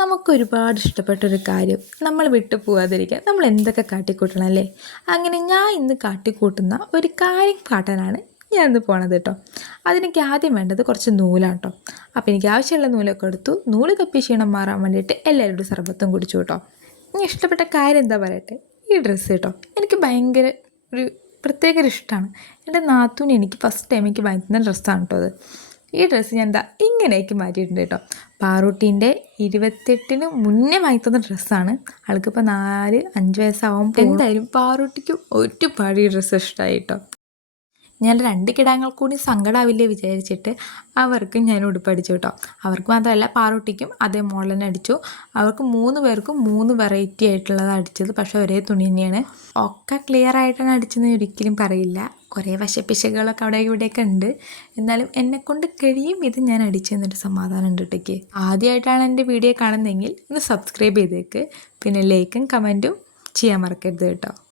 നമുക്കൊരുപാട് ഇഷ്ടപ്പെട്ടൊരു കാര്യം നമ്മൾ വിട്ടു പോകാതിരിക്കാൻ നമ്മൾ എന്തൊക്കെ കാട്ടിക്കൂട്ടണം അല്ലേ? അങ്ങനെ ഞാൻ ഇന്ന് കാട്ടിക്കൂട്ടുന്ന ഒരു കാര്യം കാട്ടാനാണ് ഞാൻ ഇന്ന് പോണത് കേട്ടോ. അതിനെനിക്ക് ആദ്യം വേണ്ടത് കുറച്ച് നൂലാണ് കേട്ടോ. അപ്പോൾ എനിക്ക് ആവശ്യമുള്ള നൂലൊക്കെ എടുത്തു. നൂല് തപ്പി ക്ഷീണം മാറാൻ വേണ്ടിയിട്ട് എല്ലാവരോടും സർബത്തും കുടിച്ചു കേട്ടോ. ഇനി ഇഷ്ടപ്പെട്ട കാര്യം എന്താ പറയട്ടെ, ഈ ഡ്രസ്സ് കേട്ടോ എനിക്ക് ഭയങ്കര ഒരു പ്രത്യേക ഒരു ഇഷ്ടമാണ്. എൻ്റെ നാത്തൂന് എനിക്ക് ഫസ്റ്റ് ടൈം എനിക്ക് വാങ്ങിക്കുന്ന ഡ്രസ്സാണ് കേട്ടോ അത്. ഈ ഡ്രസ്സ് ഞാൻ എന്താ ഇങ്ങനെയൊക്കെ മാറ്റിയിട്ടുണ്ട് കേട്ടോ. പാറൂട്ടീൻ്റെ 28-ന് മുന്നേ വാങ്ങിത്തന്ന ഡ്രസ്സാണ്. ആൾക്കിപ്പോൾ 4-5 വയസ്സാവുമ്പോൾ എന്തായാലും പാറൂട്ടിക്കും ഒരുപാട് ഈ ഡ്രസ്സ് ഇഷ്ടമായി കേട്ടോ. ഞാൻ 2 കിടാങ്ങൾ കൂടി സങ്കടമാവില്ലേ വിചാരിച്ചിട്ട് അവർക്ക് ഞാൻ ഉടുപ്പടിച്ചു കേട്ടോ. അവർക്ക് മാത്രമല്ല പാറൂട്ടിക്കും അതേ മോഡൽ തന്നെ അടിച്ചു. അവർക്ക് 3 പേർക്കും 3 വെറൈറ്റി ആയിട്ടുള്ളത് അടിച്ചത്. പക്ഷേ ഒരേ തുണി തന്നെയാണ്. ഒക്കെ ക്ലിയർ ആയിട്ടാണ് അടിച്ചതെന്ന് ഒരിക്കലും പറയില്ല. കുറേ വശപ്പിശകളൊക്കെ അവിടെ ഇവിടെയൊക്കെ ഉണ്ട്. എന്നാലും എന്നെക്കൊണ്ട് കഴിയും ഇത് ഞാൻ അടിച്ചു തന്നിട്ട് സമാധാനം ഉണ്ട് കേട്ടേക്ക്. ആദ്യമായിട്ടാണ് എൻ്റെ വീഡിയോ കാണുന്നതെങ്കിൽ ഒന്ന് സബ്സ്ക്രൈബ് ചെയ്തേക്ക്. പിന്നെ ലൈക്കും കമൻറ്റും ചെയ്യാൻ മറക്കരുത് കേട്ടോ.